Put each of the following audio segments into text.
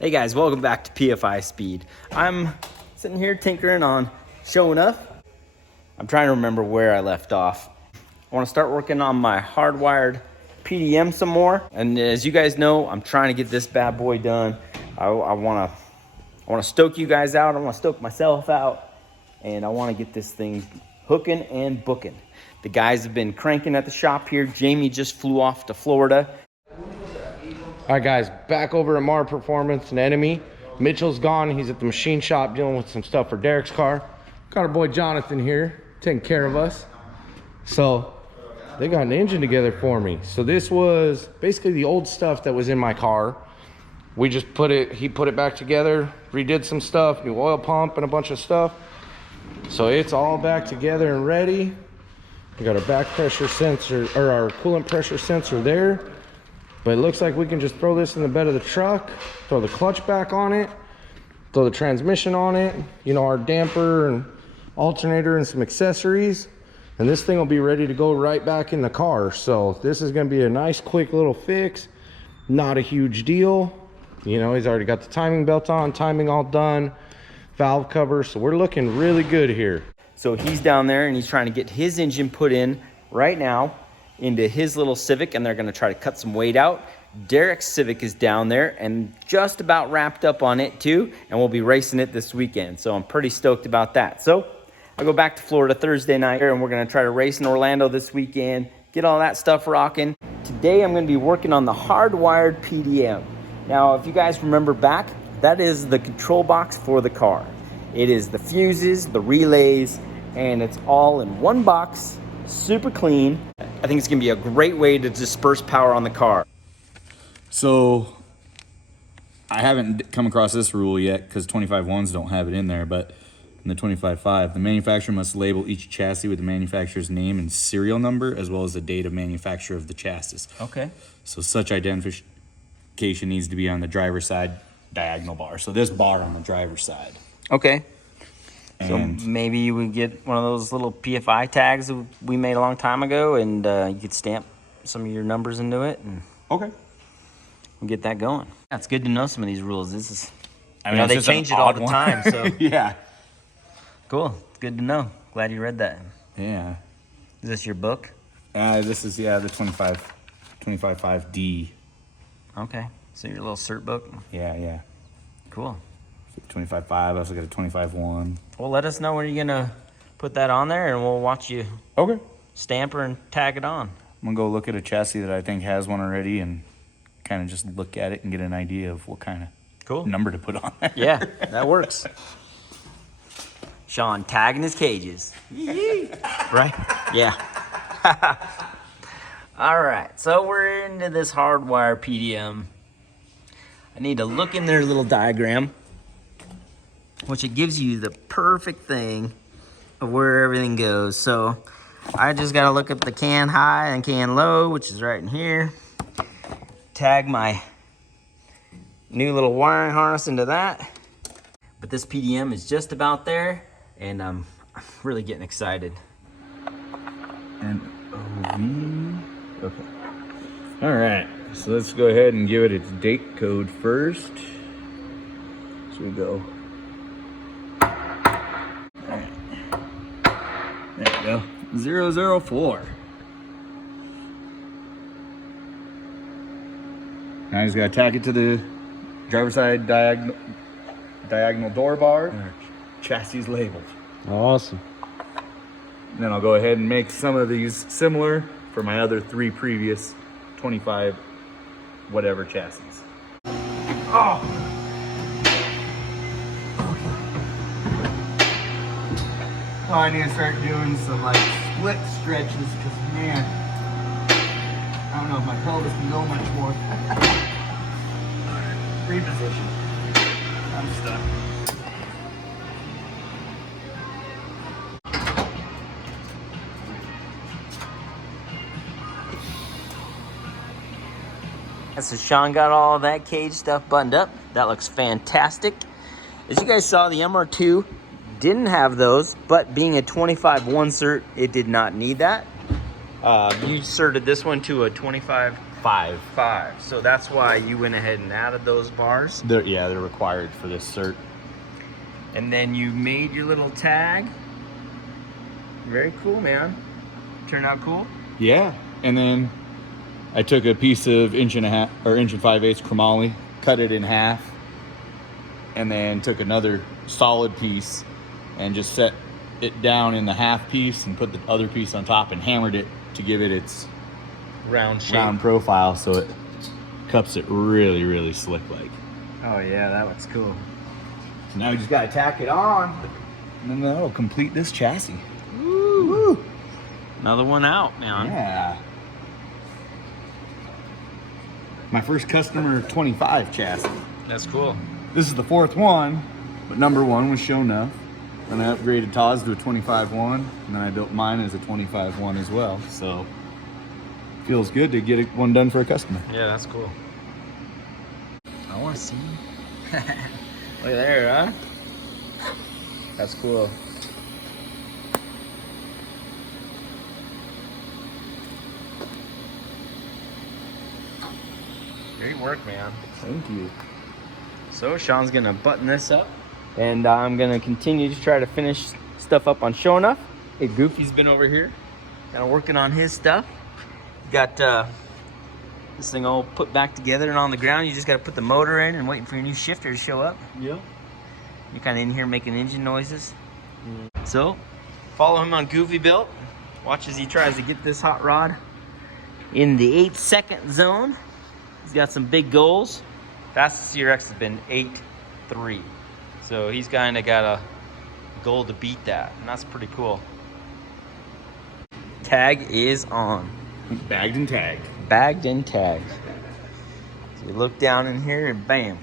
Hey guys, welcome back to PFI Speed. I'm sitting here tinkering on Shonuff. I'm trying to remember where I left off. I want to start working on my hardwired PDM some more. And as you guys know, I'm trying to get this bad boy done. I want to stoke you guys out. I want to stoke myself out. And I want to get this thing hooking and booking. The guys have been cranking at the shop here. Jamie just flew off to Florida. All right, guys, back over at Mar Performance and Enemy. Mitchell's gone. He's at the machine shop dealing with some stuff for Derek's car. Got our boy Jonathan here taking care of us. So they got an engine together for me. So this was basically the old stuff that was in my car. We just he put it back together, redid some stuff, new oil pump and a bunch of stuff. So it's all back together and ready. We got our back pressure sensor, or our coolant pressure sensor there. But it looks like we can just throw this in the bed of the truck, throw the clutch back on it, throw the transmission on it, you know, our damper and alternator and some accessories. And this thing will be ready to go right back in the car. So this is gonna be a nice quick little fix, not a huge deal. You know, he's already got the timing belt on, timing all done, valve cover. So we're looking really good here. So he's down there and he's trying to get his engine put in right now into his little Civic, and they're going to try to cut some weight out. Derek's Civic is down there and just about wrapped up on it too, and we'll be racing it this weekend. So I'm pretty stoked about that. So I go back to Florida Thursday night and we're going to try to race in Orlando this weekend, get all that stuff rocking. Today I'm going to be working on the hardwired PDM. Now, if you guys remember back, that is the control box for the car. It is the fuses, the relays, and it's all in one box, super clean. I think it's gonna be a great way to disperse power on the car. So I haven't come across this rule yet because 25.1s don't have it in there, but in the 25.5, the manufacturer must label each chassis with the manufacturer's name and serial number, as well as the date of manufacture of the chassis. Okay. So such identification needs to be on the driver's side diagonal bar. So this bar on the driver's side. Okay. And so maybe you would get one of those little PFI tags that we made a long time ago, and you could stamp some of your numbers into it, and okay, we'll get that going. Yeah, it's good to know some of these rules. This is, I mean, they change it all the time, so yeah, cool. It's good to know. Glad you read that. Yeah. Is this your book? This is the 25.5D. Okay, so your little cert book. Yeah. Cool. 25.5. I also got a 25.1. Well, let us know when you're gonna put that on there, and we'll watch you Okay. stamp her and tag it on. I'm gonna go look at a chassis that I think has one already and kind of just look at it and get an idea of what kind of number to put on there. Yeah, that works. Sean tagging his cages. Right? Yeah. All right, so we're into this hardwire PDM. I need to look in their little diagram, which it gives you the perfect thing of where everything goes. So I just gotta look up the can high and can low, which is right in here. Tag my new little wiring harness into that. But this PDM is just about there, and I'm really getting excited. And OV, okay. All right, so let's go ahead and give it its date code first. So we go. There you go, 004. Now I just gotta tack it to the driver's side diagonal door bar. And our chassis is labeled. Awesome. And then I'll go ahead and make some of these similar for my other 3 previous 25 whatever chassis. Oh! Oh, I need to start doing some like split stretches because man, I don't know if my pelvis can go much more. Reposition. I'm stuck. So Sean got all that cage stuff buttoned up. That looks fantastic. As you guys saw, the MR2 didn't have those, but being a 25.1 cert, it did not need that. You certed this one to a 25 5. 5. So that's why you went ahead and added those bars. They're required for this cert. And then you made your little tag. Very cool, man. Turned out cool. Yeah. And then I took a piece of 1.5 or 1 5/8 chromoly, cut it in half, and then took another solid piece and just set it down in the half piece and put the other piece on top and hammered it to give it its Round shape. round profile, so it cups it really, really slick like. Oh yeah, that looks cool. So now we just gotta tack it on, and then that'll complete this chassis. Woo. Another one out, man. Yeah. My first customer 25 chassis. That's cool. This is the 4th one, but number 1 was Shonuff. And I upgraded Todd's to a 25-1, and then I built mine as a 25-1 as well. So feels good to get one done for a customer. Yeah, that's cool. I want to see. Look at there, huh? That's cool. Great work, man. Thank you. So Sean's gonna button this up, and I'm gonna continue to try to finish stuff up on Shonuff. Hey, Goofy's been over here, kind of working on his stuff. Got this thing all put back together and on the ground. You just gotta put the motor in and waiting for your new shifter to show up. Yeah. You're kind of in here making engine noises. So follow him on Goofy Built. Watch as he tries to get this hot rod in the 8-second zone. He's got some big goals. Fastest CRX has been 8.3. So he's kind of got a goal to beat that, and that's pretty cool. Tag is on. Bagged and tagged. Bagged and tagged. So you look down in here and bam.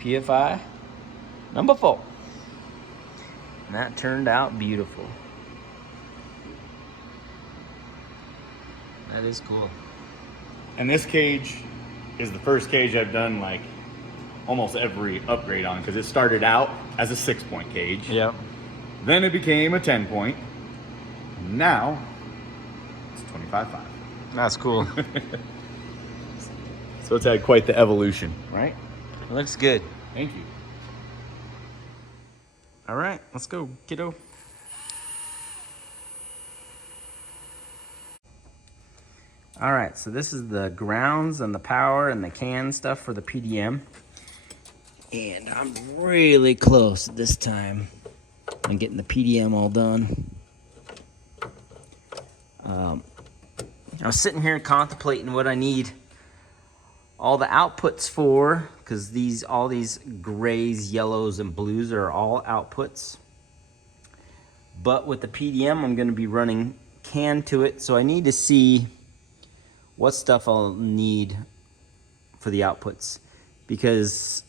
PFI number 4. And that turned out beautiful. That is cool. And this cage is the first cage I've done like almost every upgrade on, because it started out as a 6-point cage. Yep. Then it became a 10-point. Now it's 25.5. That's cool. So it's had quite the evolution. Right? It looks good. Thank you. All right, let's go, kiddo. All right, so this is the grounds and the power and the can stuff for the PDM. And I'm really close this time on getting the PDM all done. I was sitting here contemplating what I need all the outputs for, because all these grays, yellows, and blues are all outputs. But with the PDM, I'm going to be running can to it, so I need to see what stuff I'll need for the outputs, because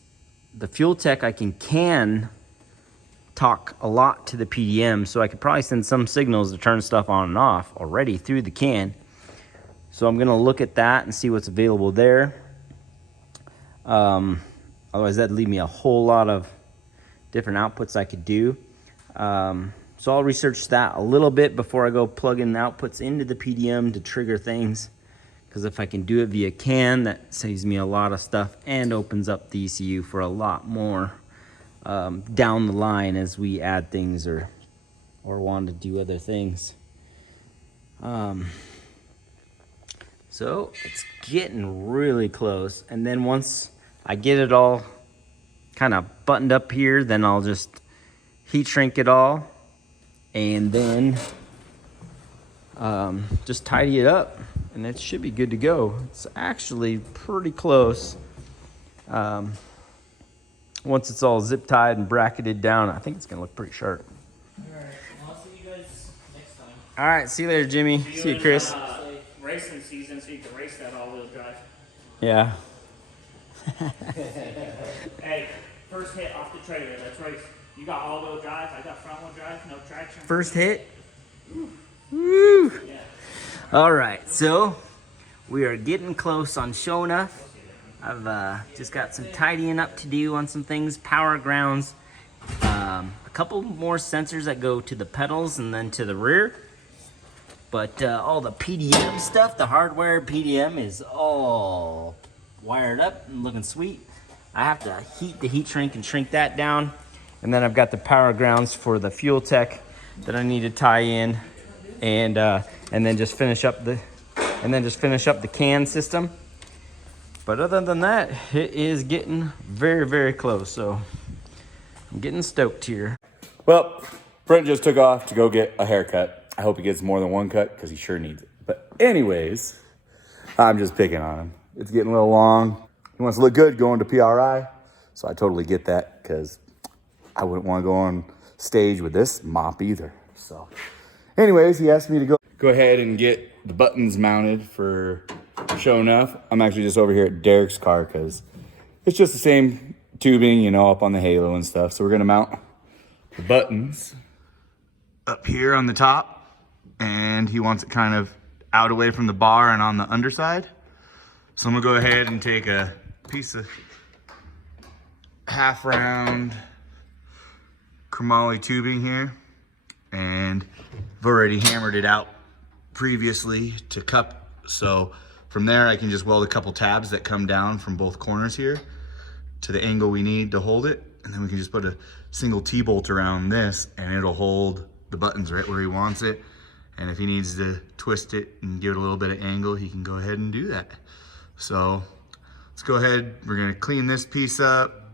the fuel tech I can talk a lot to the PDM, so I could probably send some signals to turn stuff on and off already through the can. So I'm gonna look at that and see what's available there. Otherwise that'd leave me a whole lot of different outputs I could do. So I'll research that a little bit before I go plug in the outputs into the PDM to trigger things. Because if I can do it via CAN, that saves me a lot of stuff and opens up the ECU for a lot more down the line as we add things or want to do other things. So it's getting really close. And then once I get it all kind of buttoned up here, then I'll just heat shrink it all and then just tidy it up. And it should be good to go. It's actually pretty close. Once it's all zip tied and bracketed down, I think it's gonna look pretty sharp. Alright, well, I'll see you guys next time. All right, see you later, Jimmy. See you, Chris. Racing season, so you can race that all-wheel drive. Yeah. Hey, first hit off the trailer, let's race. You got all-wheel drive, I got front-wheel drive, no traction. First hit. Woo! Yeah. All right, so we are getting close on Shonuff. I've just got some tidying up to do on some things, power grounds, a couple more sensors that go to the pedals and then to the rear. But all the PDM stuff, the hardware PDM is all wired up and looking sweet. I have to heat the heat shrink and shrink that down. And then I've got the power grounds for the fuel tech that I need to tie in, and then just finish up the can system. But other than that, it is getting very, very close. So I'm getting stoked here. Well, Brent just took off to go get a haircut. I hope he gets more than one cut because he sure needs it. But anyways, I'm just picking on him. It's getting a little long. He wants to look good going to PRI. So I totally get that because I wouldn't want to go on stage with this mop either. So anyways, he asked me to go ahead and get the buttons mounted for Shonuff. I'm actually just over here at Derek's car because it's just the same tubing, you know, up on the halo and stuff. So we're going to mount the buttons up here on the top. And he wants it kind of out away from the bar and on the underside. So I'm going to go ahead and take a piece of half round chromoly tubing here, and I've already hammered it out previously to cup, so from there I can just weld a couple tabs that come down from both corners here to the angle we need to hold it, and then we can just put a single T-bolt around this and it'll hold the buttons right where he wants it. And if he needs to twist it and give it a little bit of angle, he can go ahead and do that. So let's go ahead, we're gonna clean this piece up,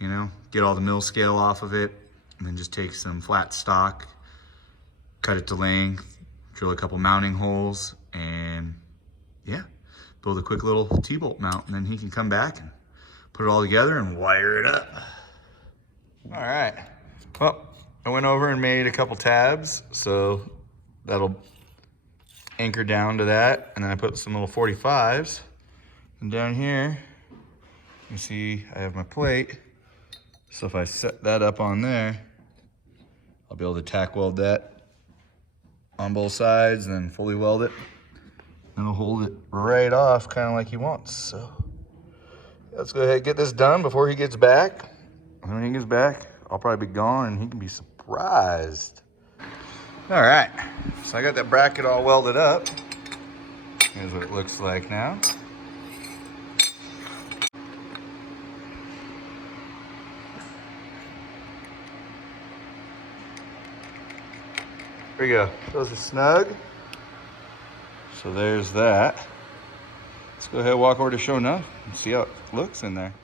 you know, get all the mill scale off of it, and then just take some flat stock, cut it to length, drill a couple mounting holes, and yeah, build a quick little T-bolt mount, and then he can come back and put it all together and wire it up. All right, well, I went over and made a couple tabs, so that'll anchor down to that, and then I put some little 45s, and down here, you see I have my plate. So if I set that up on there, I'll be able to tack weld that on both sides and then fully weld it. And it'll hold it right off, kind of like he wants. So let's go ahead and get this done before he gets back. And when he gets back, I'll probably be gone and he can be surprised. All right, so I got that bracket all welded up. Here's what it looks like now. There you go. Those are snug. So there's that. Let's go ahead and walk over to Shonuff and see how it looks in there.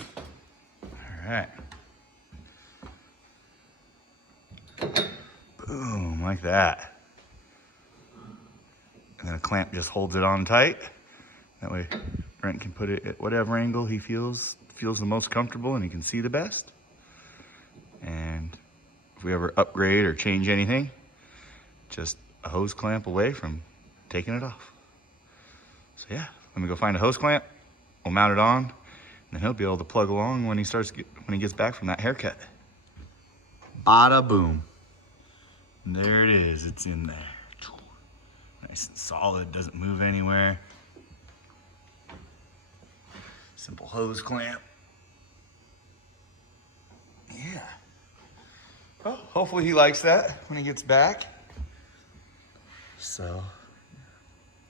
All right. Boom, like that. And then a clamp just holds it on tight. That way Brent can put it at whatever angle he feels the most comfortable and he can see the best. And if we ever upgrade or change anything, just a hose clamp away from taking it off. So yeah, let me go find a hose clamp, we'll mount it on, and then he'll be able to plug along when he gets back from that haircut. Bada boom. And there it is, it's in there. Nice and solid, doesn't move anywhere. Simple hose clamp. Yeah. Well, hopefully he likes that when he gets back. So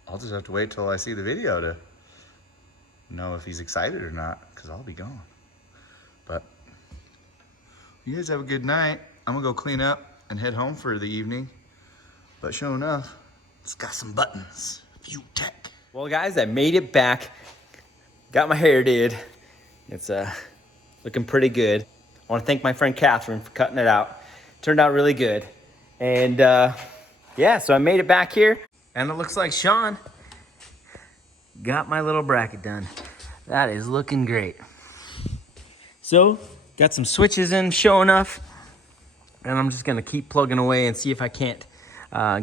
I'll just have to wait till I see the video to know if he's excited or not, because I'll be gone. But you guys have a good night. I'm gonna go clean up and head home for the evening. But sure enough, it's got some buttons. Fuel tech. Well, guys, I made it back. Got my hair did. It's looking pretty good. I want to thank my friend Catherine for cutting it out. Turned out really good. And yeah, so I made it back here. And it looks like Sean got my little bracket done. That is looking great. So, got some switches in, Shonuff. And I'm just gonna keep plugging away and see if I can't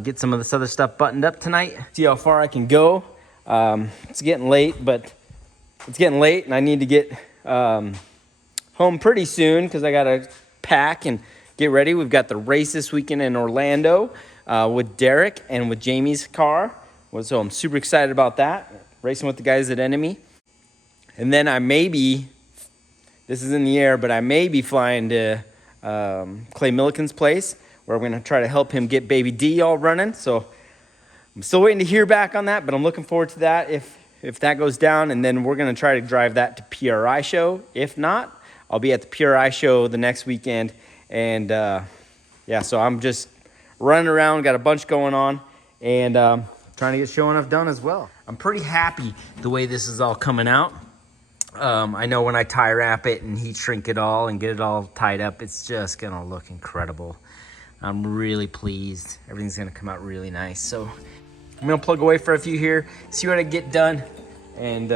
get some of this other stuff buttoned up tonight. See how far I can go. It's getting late, and I need to get home pretty soon because I gotta pack and get ready. We've got the race this weekend in Orlando with Derek and with Jamie's car. So I'm super excited about that. Racing with the guys at Enemy. And then I may be, this is in the air, but I may be flying to Clay Milliken's place, where we're gonna try to help him get Baby D all running. So I'm still waiting to hear back on that, but I'm looking forward to that if that goes down. And then we're gonna try to drive that to PRI show. If not, I'll be at the PRI show the next weekend. And yeah, so I'm just running around, got a bunch going on, and trying to get Shonuff done as well. I'm pretty happy the way this is all coming out. I know when I tie wrap it and heat shrink it all and get it all tied up, it's just gonna look incredible. I'm really pleased. Everything's gonna come out really nice. So I'm gonna plug away for a few here, see what I get done, and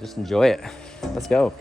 just enjoy it. Let's go.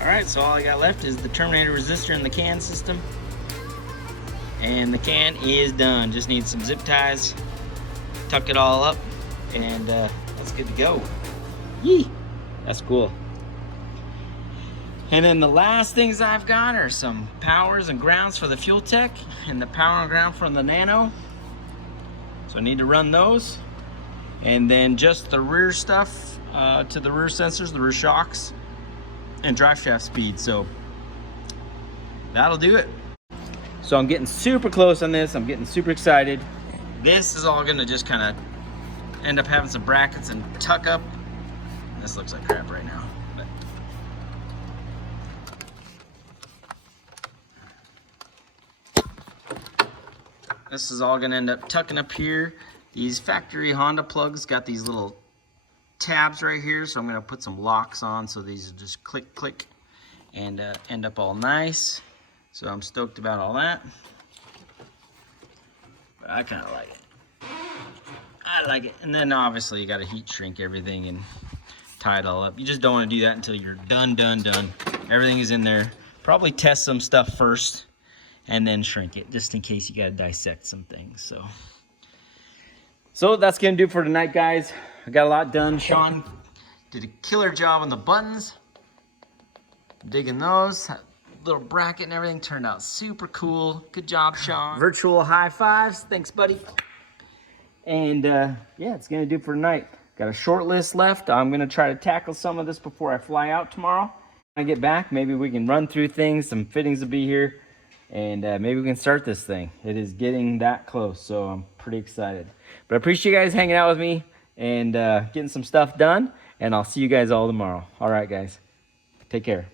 All right, so all I got left is the terminator resistor and the can system. And the can is done. Just need some zip ties, tuck it all up, and that's good to go. Yee, that's cool. And then the last things I've got are some powers and grounds for the Fuel Tech and the power and ground from the Nano. So I need to run those. And then just the rear stuff to the rear sensors, the rear shocks, and drive shaft speed. So that'll do it. So I'm getting super close on this. I'm getting super excited. This is all gonna just kind of end up having some brackets and tuck up. This looks like crap right now. But this is all gonna end up tucking up here. These factory Honda plugs got these little tabs right here, so I'm gonna put some locks on so these are just click, click, and end up all nice. So I'm stoked about all that. But I kind of like it. I like it. And then obviously you gotta heat shrink everything and tie it all up. You just don't wanna do that until you're done. Everything is in there. Probably test some stuff first and then shrink it, just in case you gotta dissect some things. So that's gonna do it for tonight, guys. I got a lot done. Sean did a killer job on the buttons. Digging those. Little bracket and everything turned out super cool. Good job, Sean. Virtual high fives. Thanks, buddy. And yeah, it's gonna do it for tonight. Got a short list left. I'm gonna try to tackle some of this before I fly out tomorrow. When I get back, maybe we can run through things. Some fittings will be here, and maybe we can start this thing. It is getting that close, so I'm pretty excited. But I appreciate you guys hanging out with me. and getting some stuff done. And I'll see you guys all tomorrow. All right, guys. Take care.